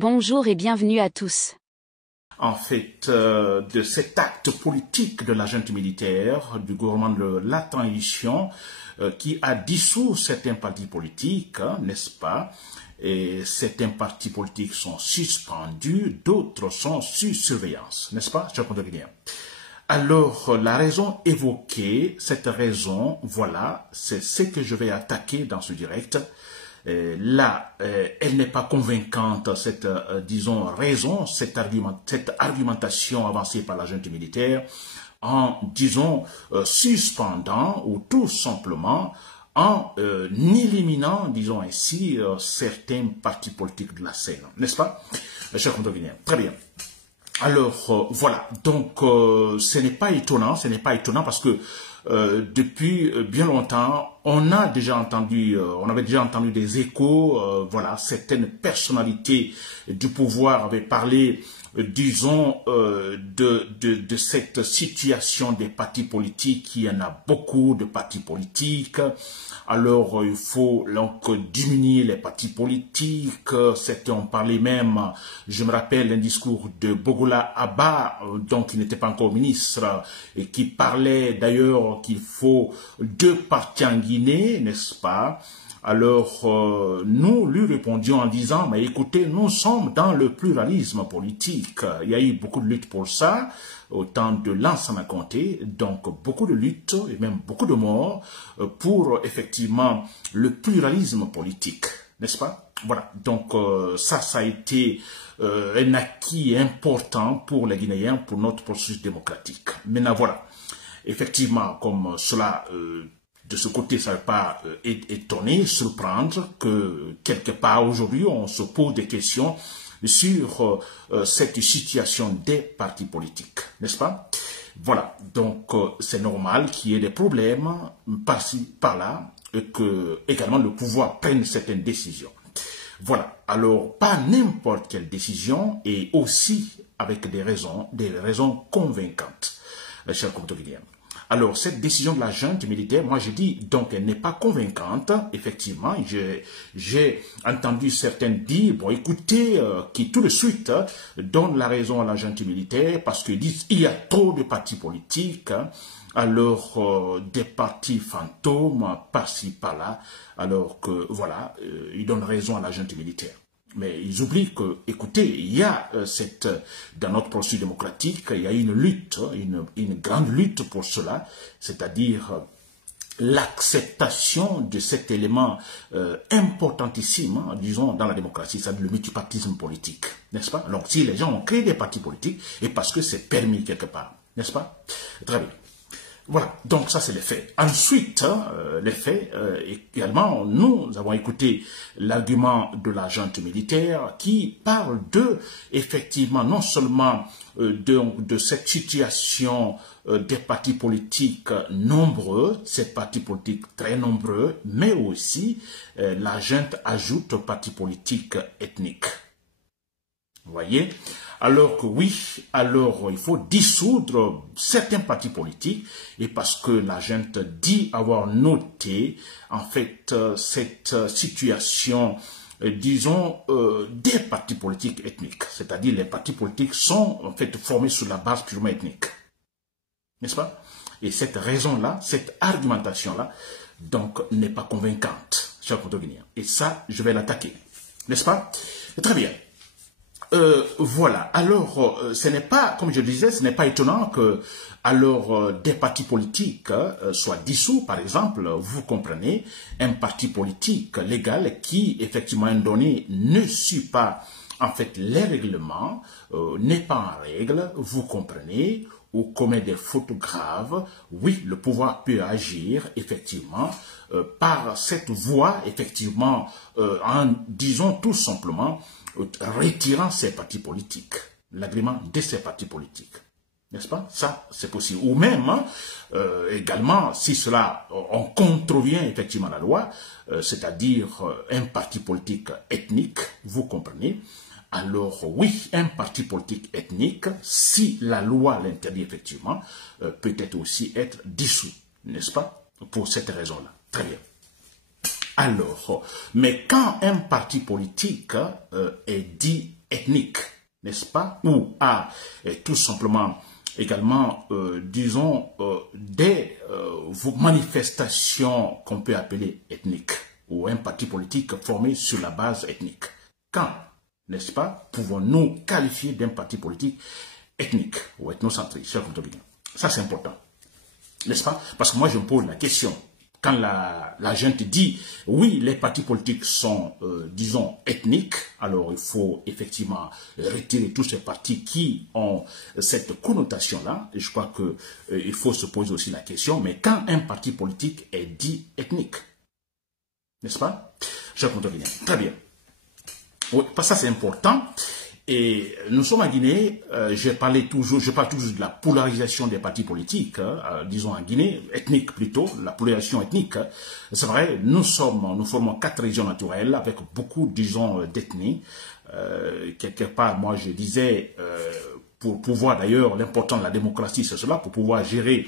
Bonjour et bienvenue à tous. En fait, de cet acte politique de la junte militaire, du gouvernement de la transition, qui a dissous certains partis politiques, n'est-ce pas? Et certains partis politiques sont suspendus, d'autres sont sous surveillance, n'est-ce pas? Je comprends bien. Alors, la raison évoquée, cette raison, voilà, c'est ce que je vais attaquer dans ce direct. Là, elle n'est pas convaincante, cette, disons, raison, cette argumentation avancée par la junte militaire en, disons, suspendant ou tout simplement en éliminant, disons ainsi, certains partis politiques de la scène, n'est-ce pas, chers contemporains? Très bien. Alors, voilà, donc ce n'est pas étonnant parce que depuis bien longtemps, on avait déjà entendu des échos, voilà, certaines personnalités du pouvoir avaient parlé, disons, de cette situation des partis politiques. Il y en a beaucoup de partis politiques. Alors, il faut donc diminuer les partis politiques. Certains ont parlé même, je me rappelle un discours de Bogola Abba, donc il n'était pas encore ministre, et qui parlait d'ailleurs qu'il faut 2 partis en Guinée, n'est-ce pas? Alors, nous lui répondions en disant, mais écoutez, nous sommes dans le pluralisme politique. Il y a eu beaucoup de luttes pour ça, autant de Lansana Conté, donc beaucoup de luttes et même beaucoup de morts pour effectivement le pluralisme politique, n'est-ce pas? Voilà, donc ça a été un acquis important pour les Guinéens, pour notre processus démocratique. Maintenant voilà, effectivement, comme cela... de ce côté, ça ne va pas étonner, surprendre que quelque part aujourd'hui, on se pose des questions sur cette situation des partis politiques, n'est-ce pas? Voilà, donc c'est normal qu'il y ait des problèmes par-ci, par-là, et que également le pouvoir prenne certaines décisions. Voilà, alors pas n'importe quelle décision et aussi avec des raisons convaincantes, chers compatriotes. Alors, cette décision de la junte militaire, moi je dis, donc elle n'est pas convaincante. Effectivement, j'ai entendu certains dire, bon écoutez, qui tout de suite donnent la raison à la junte militaire parce qu'ils disent il y a trop de partis politiques, alors des partis fantômes par-ci, par-là, alors que voilà, ils donnent raison à la junte militaire. Mais ils oublient que, écoutez, il y a dans notre processus démocratique, il y a une lutte, une grande lutte pour cela, c'est-à-dire l'acceptation de cet élément importantissime, disons, dans la démocratie, c'est-à-dire le multipartisme politique, n'est-ce pas? Donc, si les gens ont créé des partis politiques, et parce que c'est permis quelque part, n'est-ce pas? Très bien. Voilà, donc ça c'est les faits. Ensuite, les faits, également, nous avons écouté l'argument de la junte militaire qui parle de, effectivement, non seulement de cette situation des partis politiques nombreux, ces partis politiques très nombreux, mais aussi la junte ajoute partis politiques ethniques. Vous voyez? Alors que oui, alors il faut dissoudre certains partis politiques et parce que la junte dit avoir noté en fait cette situation, disons, des partis politiques ethniques. C'est-à-dire les partis politiques sont en fait formés sur la base purement ethnique. N'est-ce pas? Et cette raison-là, cette argumentation-là, donc n'est pas convaincante, chers Guinéens. Et ça, je vais l'attaquer. N'est-ce pas? Très bien. Voilà, alors ce n'est pas, comme je disais, ce n'est pas étonnant que alors des partis politiques soient dissous, par exemple, vous comprenez, un parti politique légal qui, effectivement, un donné, ne suit pas, en fait, les règlements, n'est pas en règle, vous comprenez, ou commet des fautes graves, oui, le pouvoir peut agir, effectivement, par cette voie, effectivement, en disons tout simplement, retirant ces partis politiques, l'agrément de ces partis politiques. N'est-ce pas? Ça, c'est possible. Ou même, également, si cela, on contrevient effectivement à la loi, c'est-à-dire un parti politique ethnique, vous comprenez, alors oui, un parti politique ethnique, si la loi l'interdit effectivement, peut-être aussi être dissous, n'est-ce pas? Pour cette raison-là. Très bien. Alors, mais quand un parti politique est dit n'est-ce pas, ou à tout simplement également, disons, des manifestations qu'on peut appeler ethniques, ou un parti politique formé sur la base ethnique. Quand, n'est-ce pas, pouvons-nous qualifier d'un parti politique ethnique ou ethnocentrique, cher Contoguinien? Ça, c'est important, n'est-ce pas? Parce que moi, je me pose la question. Quand la gente dit, oui, les partis politiques sont, disons, ethniques, alors il faut effectivement retirer tous ces partis qui ont cette connotation-là. Et je crois qu'il faut se poser aussi la question, mais quand un parti politique est dit ethnique, n'est-ce pas? Cher Contoguinien, très bien. Oui, parce que ça c'est important. Et nous sommes en Guinée, je parle toujours de la polarisation des partis politiques, disons en Guinée, ethnique plutôt, la polarisation ethnique. C'est vrai, nous formons 4 régions naturelles avec beaucoup, disons, d'ethnies. Quelque part, moi je disais, pour pouvoir d'ailleurs, l'important de la démocratie, c'est cela, pour pouvoir gérer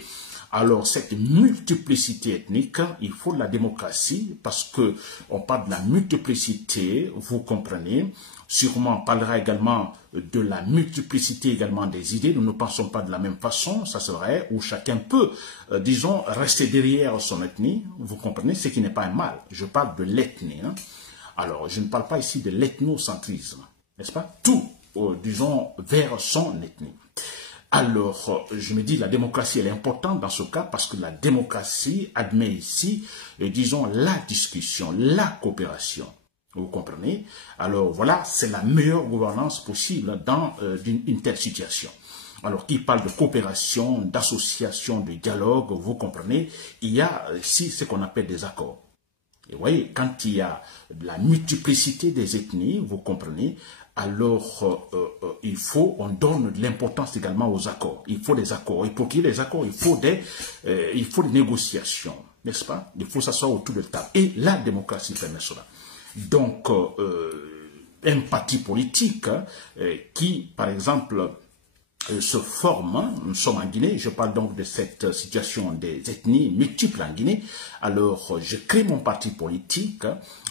alors cette multiplicité ethnique, il faut de la démocratie parce que on parle de la multiplicité, vous comprenez. Sûrement on parlera également de la multiplicité également des idées. Nous ne pensons pas de la même façon, ça c'est vrai, où chacun peut, disons, rester derrière son ethnie. Vous comprenez, ce qui n'est pas un mal. Je parle de l'ethnie. Hein. Alors, je ne parle pas ici de l'ethnocentrisme, n'est-ce pas? Tout, disons, vers son ethnie. Alors, je me dis, la démocratie, elle est importante dans ce cas parce que la démocratie admet ici, disons, la discussion, la coopération. Vous comprenez? Alors, voilà, c'est la meilleure gouvernance possible dans une telle situation. Alors, qui parle de coopération, d'association, de dialogue, vous comprenez? Il y a ici ce qu'on appelle des accords. Et vous voyez, quand il y a de la multiplicité des ethnies, vous comprenez, alors on donne de l'importance également aux accords. Il faut des accords. Et pour qu'il y ait des accords, il faut des négociations, n'est-ce pas? Il faut s'asseoir autour de la table. Et la démocratie permet cela. Donc, un parti politique qui, par exemple, se forme, nous sommes en Guinée, je parle donc de cette situation des ethnies multiples en Guinée, alors je crée mon parti politique,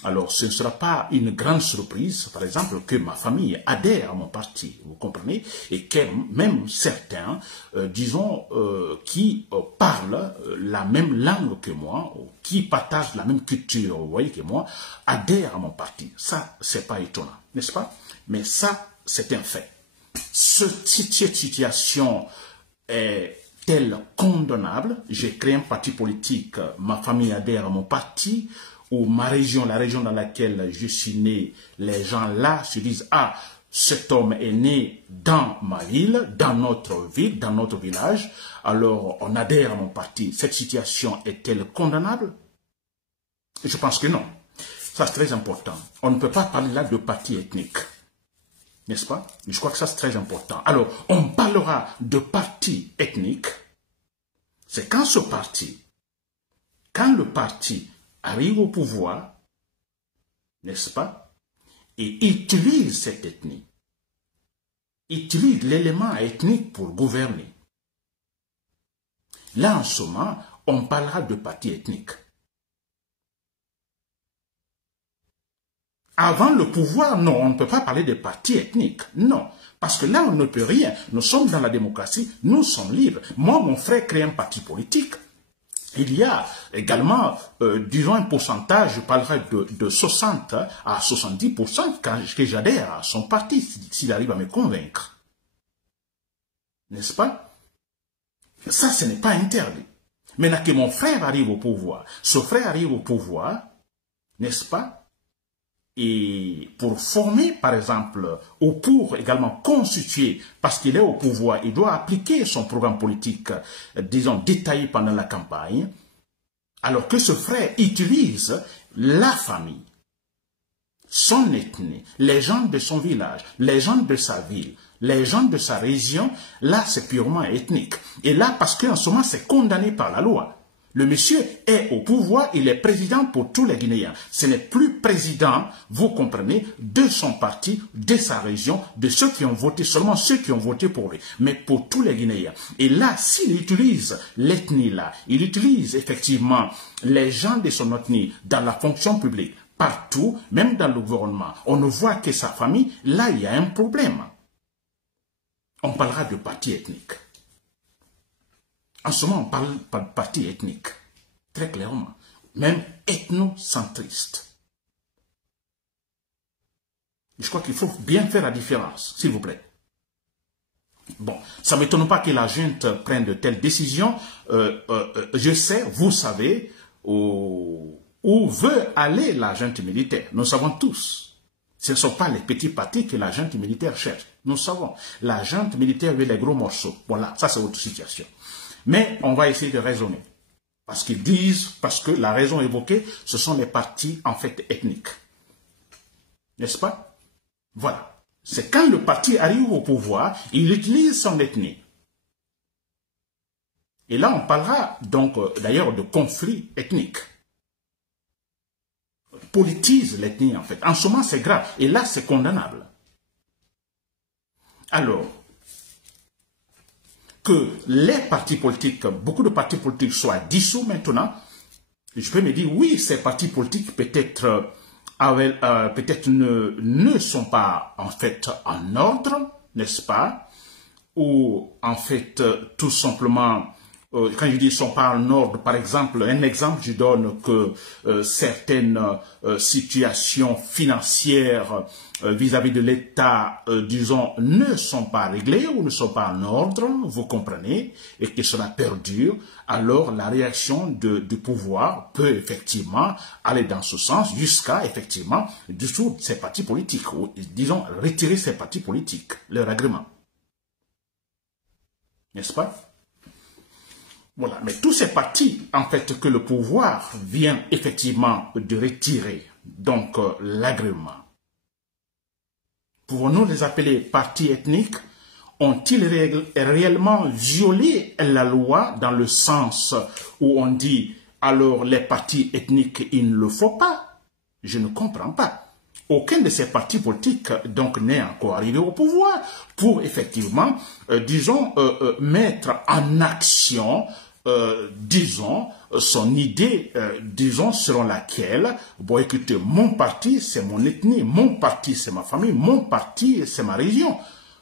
alors ce ne sera pas une grande surprise, par exemple, que ma famille adhère à mon parti, vous comprenez, et que même certains, disons, qui parlent la même langue que moi, ou qui partagent la même culture, vous voyez, que moi, adhèrent à mon parti. Ça, c'est pas étonnant, n'est-ce pas? Mais ça, c'est un fait. Cette situation est-elle condamnable? J'ai créé un parti politique, ma famille adhère à mon parti, ou ma région, la région dans laquelle je suis né, les gens là se disent, ah, cet homme est né dans ma ville, dans notre village, alors on adhère à mon parti. Cette situation est-elle condamnable? Je pense que non. Ça c'est très important. On ne peut pas parler là de parti ethnique. N'est-ce pas? Je crois que ça c'est très important. Alors, on parlera de parti ethnique. C'est quand le parti arrive au pouvoir, n'est-ce pas? Et utilise cette ethnie, utilise l'élément ethnique pour gouverner. Là, en ce moment, on parlera de parti ethnique. Avant le pouvoir, non, on ne peut pas parler de parti ethnique. Non, parce que là, on ne peut rien. Nous sommes dans la démocratie, nous sommes libres. Moi, mon frère crée un parti politique. Il y a également, disons, un pourcentage, je parlerai de 60 à 70% que j'adhère à son parti, s'il arrive à me convaincre. N'est-ce pas? Ça, ce n'est pas interdit. Maintenant que mon frère arrive au pouvoir, ce frère arrive au pouvoir, n'est-ce pas? Et pour former, par exemple, ou pour également constituer, parce qu'il est au pouvoir, il doit appliquer son programme politique, disons, détaillé pendant la campagne, alors que ce frère utilise la famille, son ethnie, les gens de son village, les gens de sa ville, les gens de sa région, là c'est purement ethnique. Et là, parce qu'en ce moment, c'est condamné par la loi. Le monsieur est au pouvoir, il est président pour tous les Guinéens. Ce n'est plus président, vous comprenez, de son parti, de sa région, de ceux qui ont voté, seulement ceux qui ont voté pour lui, mais pour tous les Guinéens. Et là, s'il utilise l'ethnie là, il utilise effectivement les gens de son ethnie dans la fonction publique, partout, même dans le gouvernement, on ne voit que sa famille, là il y a un problème. on parlera de parti ethnique. En ce moment, on parle de parti ethnique, très clairement, même ethnocentriste. Je crois qu'il faut bien faire la différence, s'il vous plaît. Bon, ça ne m'étonne pas que la junte prenne de telles décisions. Je sais, vous savez, où veut aller la junte militaire. Nous savons tous. Ce ne sont pas les petits partis que la junte militaire cherche. Nous savons. La junte militaire veut les gros morceaux. Voilà, ça c'est autre situation. Mais on va essayer de raisonner. Parce qu'ils disent, parce que la raison évoquée, ce sont les partis en fait ethniques. N'est-ce pas? Voilà. C'est quand le parti arrive au pouvoir, il utilise son ethnie. Et là, on parlera donc d'ailleurs de conflit ethnique. Politise l'ethnie en fait. En ce moment, c'est grave. Et là, c'est condamnable. Alors, que les partis politiques, beaucoup de partis politiques soient dissous maintenant, je peux me dire, oui, ces partis politiques peut-être ne sont pas en fait en ordre, n'est-ce pas? Ou en fait tout simplement, quand je dis sont pas en ordre, par exemple, un exemple je donne que certaines situations financières vis-à-vis de l'État, disons, ne sont pas réglées ou ne sont pas en ordre, vous comprenez, et que cela perdure, alors la réaction du pouvoir peut effectivement aller dans ce sens jusqu'à effectivement dissoudre ces partis politiques, ou disons retirer ces partis politiques, leur agrément. N'est-ce pas? Voilà, mais tous ces partis, en fait, que le pouvoir vient effectivement de retirer, donc l'agrément, pouvons-nous les appeler partis ethniques? Ont-ils réellement violé la loi dans le sens où on dit, alors les partis ethniques, il ne le faut pas? Je ne comprends pas. Aucun de ces partis politiques donc n'est encore arrivé au pouvoir pour effectivement, disons, mettre en action, disons, son idée, disons, selon laquelle, bon écoutez, mon parti c'est mon ethnie, mon parti c'est ma famille, mon parti c'est ma région.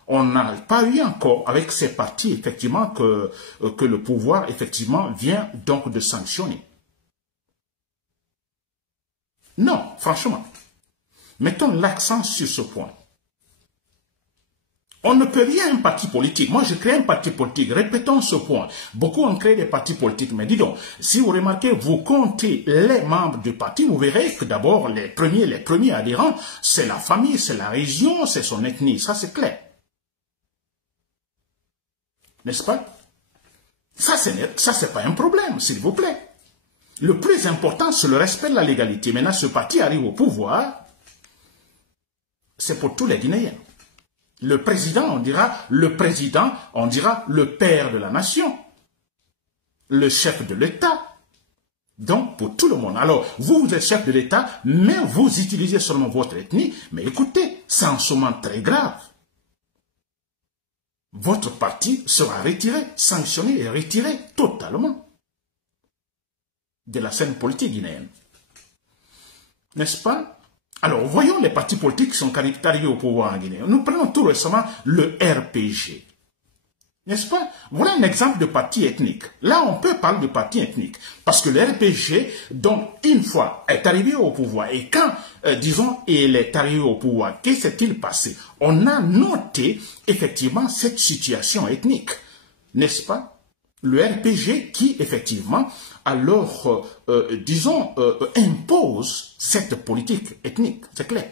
On n'a pas eu encore avec ces partis effectivement que le pouvoir effectivement vient donc de sanctionner. Non, franchement. Mettons l'accent sur ce point. On ne peut rien à un parti politique. Moi, je crée un parti politique. Répétons ce point. Beaucoup ont créé des partis politiques. Mais dis donc, si vous remarquez, vous comptez les membres du parti, vous verrez que d'abord, les premiers adhérents, c'est la famille, c'est la région, c'est son ethnie. Ça, c'est clair. N'est-ce pas? Ça, c'est pas un problème, s'il vous plaît. Le plus important, c'est le respect de la légalité. Maintenant, ce parti arrive au pouvoir. C'est pour tous les Guinéens. Le président, on dira le père de la nation. Le chef de l'État. Donc, pour tout le monde. Alors, vous êtes chef de l'État, mais vous utilisez seulement votre ethnie. Mais écoutez, c'est en ce moment très grave. Votre parti sera retiré, sanctionné et retiré totalement de la scène politique guinéenne. N'est-ce pas? Alors, voyons les partis politiques qui sont arrivés au pouvoir en Guinée. Nous prenons tout récemment le RPG. N'est-ce pas? Voilà un exemple de parti ethnique. Là, on peut parler de parti ethnique. Parce que le RPG, donc, une fois, est arrivé au pouvoir. Et quand, disons, il est arrivé au pouvoir, qu'est-ce qui s'est-il passé? On a noté, effectivement, cette situation ethnique. N'est-ce pas? Le RPG qui, effectivement, alors, disons, impose cette politique ethnique, c'est clair.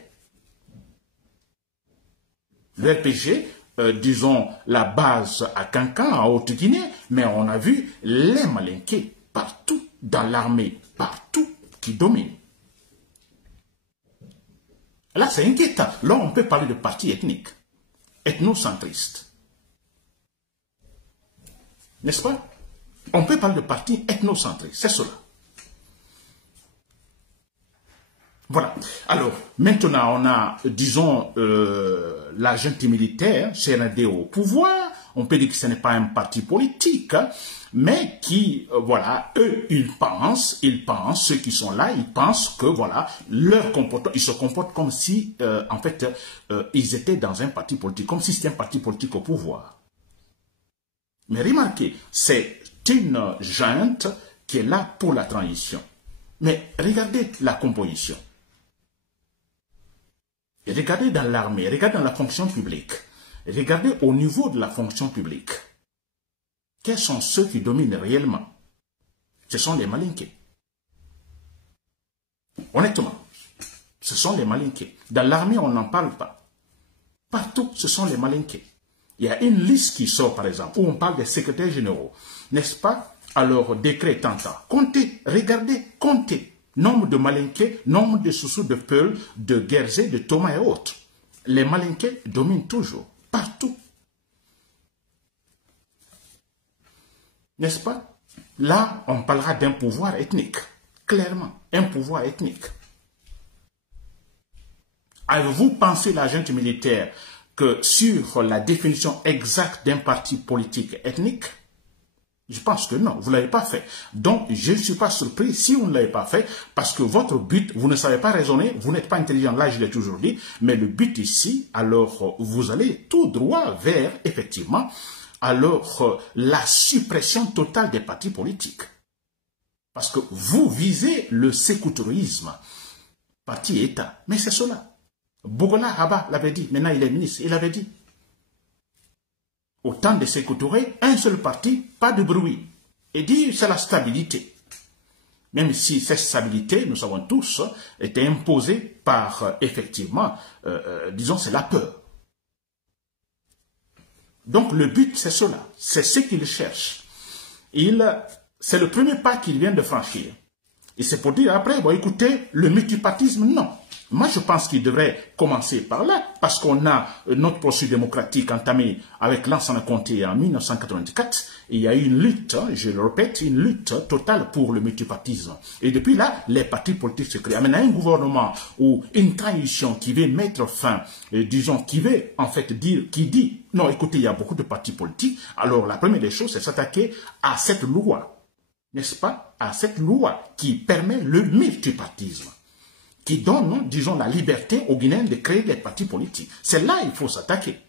Le RPG, disons, la base à Cancan, à Haute-Guinée, mais on a vu les Malinqués partout, dans l'armée, partout, qui dominent. Là, c'est inquiétant. Là, on peut parler de parti ethnique, ethnocentriste. N'est-ce pas? On peut parler de parti ethnocentriste, c'est cela. Voilà. Alors, maintenant, on a, disons, la junte militaire, CNRD au pouvoir. on peut dire que ce n'est pas un parti politique, hein, mais qui, voilà, eux, ils pensent, ceux qui sont là, ils pensent que, voilà, leur comportement, ils se comportent comme si, en fait, ils étaient dans un parti politique, comme si c'était un parti politique au pouvoir. Mais remarquez, c'est une junte qui est là pour la transition. Mais regardez la composition. Regardez dans l'armée, regardez dans la fonction publique. Regardez au niveau de la fonction publique. Quels sont ceux qui dominent réellement? Ce sont les malinqués. Honnêtement, ce sont les malinqués. Dans l'armée, on n'en parle pas. Partout, ce sont les malinqués. Il y a une liste qui sort, par exemple, où on parle des secrétaires généraux. N'est-ce pas? Alors, décret tentant. Comptez, regardez, comptez. Nombre de malinqués, nombre de Soussou, de Peul, de Guerzé, de Thomas et autres. Les malinqués dominent toujours, partout. N'est-ce pas? Là, on parlera d'un pouvoir ethnique. Clairement, un pouvoir ethnique. Avez-vous pensé, la junte militaire, que sur la définition exacte d'un parti politique ethnique? Je pense que non, vous ne l'avez pas fait. Donc, je ne suis pas surpris si vous ne l'avez pas fait, parce que votre but, vous ne savez pas raisonner, vous n'êtes pas intelligent, là je l'ai toujours dit, mais le but ici, alors vous allez tout droit vers, effectivement, alors la suppression totale des partis politiques. Parce que vous visez le sécoutourisme, parti-État, mais c'est cela. Bogola Haba l'avait dit, maintenant il est ministre, il avait dit. Au temps de Sékou Touré, un seul parti, pas de bruit. Et dit, c'est la stabilité. Même si cette stabilité, nous savons tous, était imposée par, effectivement, disons, c'est la peur. Donc le but, c'est cela. C'est ce qu'il cherche. C'est le premier pas qu'il vient de franchir. Et c'est pour dire après, bon, écoutez, le multipartisme, non. Moi, je pense qu'il devrait commencer par là, parce qu'on a notre processus démocratique entamé avec Lansana Conté en 1984. Et il y a eu une lutte, je le répète, une lutte totale pour le multipartisme. Et depuis là, les partis politiques se créent. Maintenant, un gouvernement ou une transition qui veut mettre fin, disons, qui veut en fait dire, qui dit, non, écoutez, il y a beaucoup de partis politiques. Alors, la première des choses, c'est s'attaquer à cette loi, n'est-ce pas, à cette loi qui permet le multipartisme, qui donne, disons, la liberté aux Guinéens de créer des partis politiques. C'est là qu'il faut s'attaquer.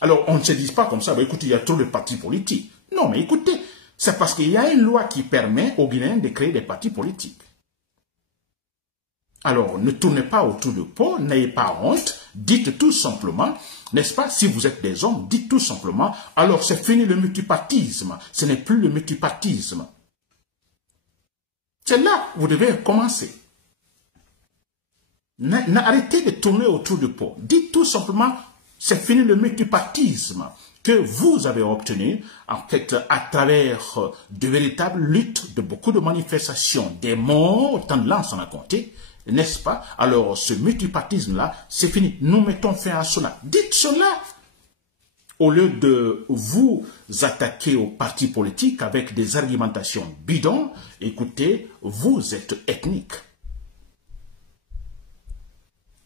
Alors, on ne se dit pas comme ça, bah, écoutez, il y a trop de partis politiques. Non, mais écoutez, c'est parce qu'il y a une loi qui permet aux Guinéens de créer des partis politiques. Alors, ne tournez pas autour du pot, n'ayez pas honte, dites tout simplement, n'est-ce pas, si vous êtes des hommes, dites tout simplement, alors c'est fini le multipartisme, ce n'est plus le multipartisme. C'est là que vous devez commencer. Arrêtez de tourner autour du pot. Dites tout simplement, c'est fini le multipartisme que vous avez obtenu, en fait, à travers de véritables luttes, de beaucoup de manifestations, des morts, autant de lances on a compté, n'est-ce pas? Alors, ce multipartisme-là, c'est fini. Nous mettons fin à cela. Dites cela. Au lieu de vous attaquer aux partis politiques avec des argumentations bidons, écoutez, vous êtes ethnique.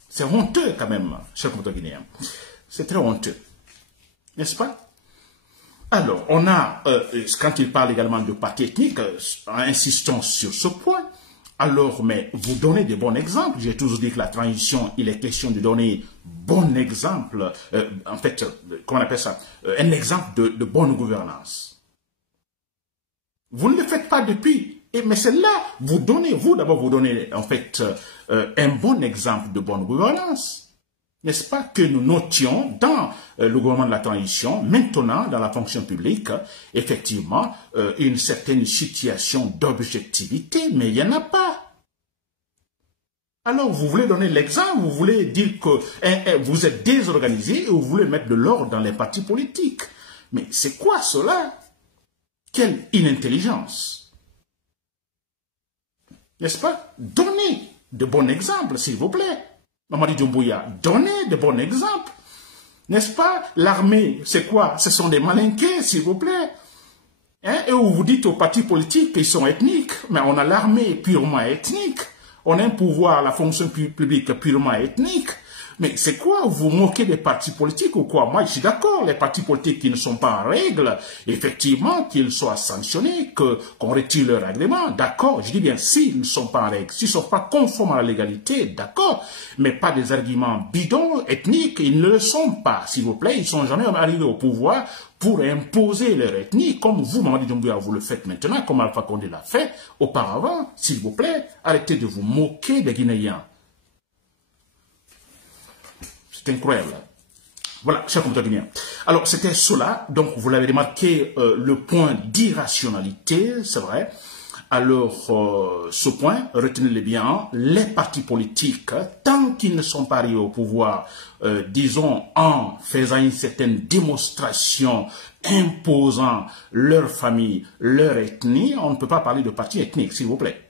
C'est honteux quand même, chers compatriotes guinéens. C'est très honteux. N'est-ce pas? Alors, on a, quand il parle également de parti ethnique, insistons sur ce point. Alors, mais vous donnez des bons exemples. J'ai toujours dit que la transition, il est question de donner bon exemple, en fait, comment on appelle ça, un exemple de bonne gouvernance. Vous ne le faites pas depuis. Mais c'est là, vous d'abord vous donnez en fait un bon exemple de bonne gouvernance. N'est-ce pas que nous notions dans le gouvernement de la transition, maintenant dans la fonction publique, effectivement, une certaine situation d'objectivité, mais il n'y en a pas. Alors vous voulez donner l'exemple, vous voulez dire que vous êtes désorganisé et vous voulez mettre de l'ordre dans les partis politiques. Mais c'est quoi cela? Quelle inintelligence! N'est-ce pas? Donnez de bons exemples, s'il vous plaît. Mamadi Doumbouya, donnez de bons exemples. N'est-ce pas? L'armée, c'est quoi? Ce sont des malinqués, s'il vous plaît. Hein? Et vous dites aux partis politiques qu'ils sont ethniques, mais on a l'armée purement ethnique. On a un pouvoir, la fonction publique purement ethnique. Mais c'est quoi? Vous moquez des partis politiques ou quoi? Moi, je suis d'accord, les partis politiques qui ne sont pas en règle, effectivement, qu'ils soient sanctionnés, qu'on retire leur règlement, d'accord. Je dis bien, s'ils ne sont pas en règle, s'ils ne sont pas conformes à la légalité, d'accord. Mais pas des arguments bidons, ethniques, ils ne le sont pas, s'il vous plaît. Ils ne sont jamais arrivés au pouvoir pour imposer leur ethnie, comme vous, Mamadi Doumbouya, vous le faites maintenant, comme Alpha Condé l'a fait auparavant. S'il vous plaît, arrêtez de vous moquer des Guinéens. C'est incroyable. Voilà, chers compatriotes guinéens. Alors, c'était cela. Donc, vous l'avez remarqué, le point d'irrationalité, c'est vrai. Alors, ce point, retenez-le bien, les partis politiques, tant qu'ils ne sont pas arrivés au pouvoir, disons, en faisant une certaine démonstration, imposant leur famille, leur ethnie, on ne peut pas parler de parti ethnique, s'il vous plaît.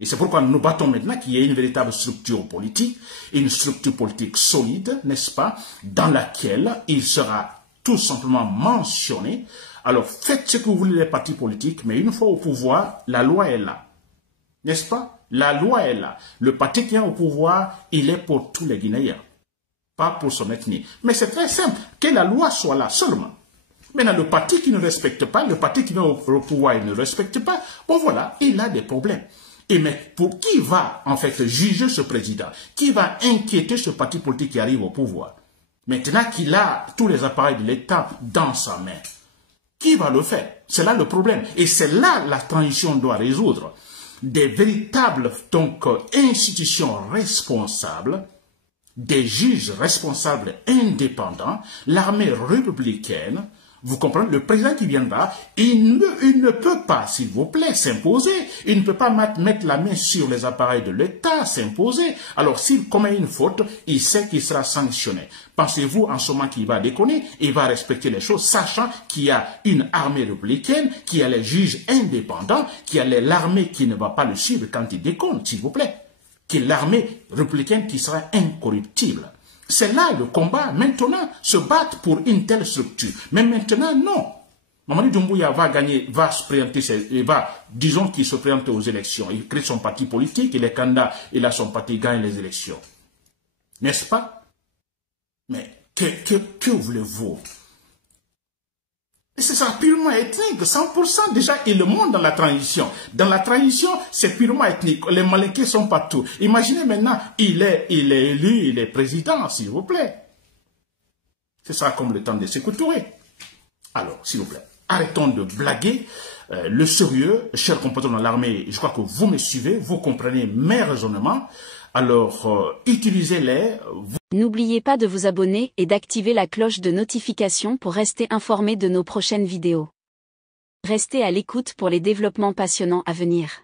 Et c'est pourquoi nous battons maintenant qu'il y ait une véritable structure politique, une structure politique solide, n'est-ce pas, dans laquelle il sera tout simplement mentionné. Alors faites ce que vous voulez les partis politiques, mais une fois au pouvoir, la loi est là. N'est-ce pas? La loi est là. Le parti qui est au pouvoir, il est pour tous les Guinéens, pas pour son ethnie. Mais c'est très simple, que la loi soit là seulement. Maintenant, le parti qui ne respecte pas, le parti qui vient au pouvoir, il ne respecte pas, bon voilà, il a des problèmes. Et mais pour qui va en fait juger ce président? Qui va inquiéter ce parti politique qui arrive au pouvoir? Maintenant qu'il a tous les appareils de l'État dans sa main, qui va le faire? C'est là le problème. Et c'est là la transition doit résoudre. Des véritables donc, institutions responsables, des juges responsables indépendants, l'armée républicaine. Vous comprenez, le président qui viendra, il ne peut pas, s'il vous plaît, s'imposer. Il ne peut pas mettre la main sur les appareils de l'État, s'imposer. Alors, s'il commet une faute, il sait qu'il sera sanctionné. Pensez-vous en ce moment qu'il va déconner? Il va respecter les choses, sachant qu'il y a une armée républicaine, qu'il y a les juges indépendants, qu'il y a l'armée qui ne va pas le suivre quand il déconne, s'il vous plaît. Qu'il y a l'armée républicaine qui sera incorruptible. C'est là le combat. Maintenant, se battre pour une telle structure. Mais maintenant, non. Mamadi Doumbouya va gagner, va se présenter, disons qu'il se présente aux élections. Il crée son parti politique, il est candidat, il a son parti, il gagne les élections. N'est-ce pas? Mais que voulez-vous? Et c'est ça, purement ethnique, 100%. Déjà, il le montre dans la transition. Dans la transition, c'est purement ethnique. Les Malinqués sont partout. Imaginez maintenant, il est élu, il est président, s'il vous plaît. C'est ça comme le temps de Sékou Touré. Alors, s'il vous plaît, arrêtons de blaguer. Le sérieux, chers compatriotes dans l'armée, je crois que vous me suivez, vous comprenez mes raisonnements. Alors, utilisez-les. N'oubliez pas de vous abonner et d'activer la cloche de notification pour rester informé de nos prochaines vidéos. Restez à l'écoute pour les développements passionnants à venir.